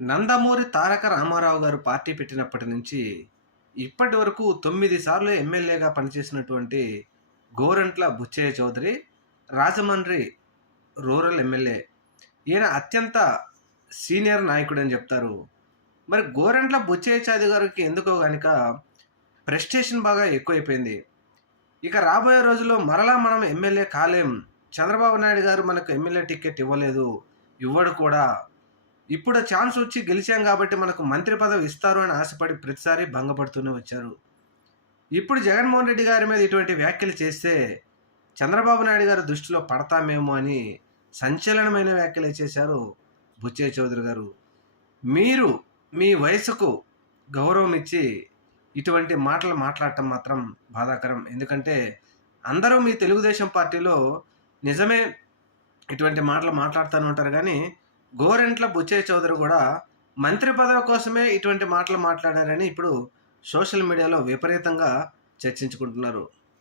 నందమూరి తారక రామారావు గారు పార్టీ పెట్టినప్పటి నుంచి ఇప్పటి వరకు తొమ్మిది సార్లు ఎమ్మెల్యేగా పనిచేసినటువంటి గోరంట్ల బుచ్చయ్య చౌదరి రాజమండ్రి రూరల్ ఎమ్మెల్యే. ఈయన అత్యంత సీనియర్ నాయకుడు అని చెప్తారు. మరి గోరంట్ల బుచ్చయ్య చౌదరి గారికి ఎందుకో కనుక ప్రెస్టేషన్ బాగా ఎక్కువైపోయింది. ఇక రాబోయే రోజుల్లో మరలా మనం ఎమ్మెల్యే కాలేం. చంద్రబాబు నాయుడు గారు మనకు ఎమ్మెల్యే టికెట్ ఇవ్వలేదు. ఇవ్వడు కూడా. ఇప్పుడు ఛాన్స్ వచ్చి గెలిచాం కాబట్టి మనకు మంత్రి పదవి ఇస్తారు అని ఆశపడి ప్రతిసారి భంగపడుతూనే వచ్చారు. ఇప్పుడు జగన్మోహన్ రెడ్డి గారి మీద ఇటువంటి వ్యాఖ్యలు చేస్తే చంద్రబాబు నాయుడు గారి దృష్టిలో పడతామేమో అని సంచలనమైన వ్యాఖ్యలు చేశారు బుచ్చయ్య చౌదరి గారు. మీరు మీ వయసుకు గౌరవం ఇచ్చి ఇటువంటి మాటలు మాట్లాడటం మాత్రం బాధాకరం. ఎందుకంటే అందరూ మీ తెలుగుదేశం పార్టీలో నిజమే ఇటువంటి మాటలు మాట్లాడుతూనే ఉంటారు కానీ గోరెంట్ల బుచ్చయ్య చౌదరి కూడా మంత్రి పదవి కోసమే ఇటువంటి మాటలు మాట్లాడారని ఇప్పుడు సోషల్ మీడియాలో విపరీతంగా చర్చించుకుంటున్నారు.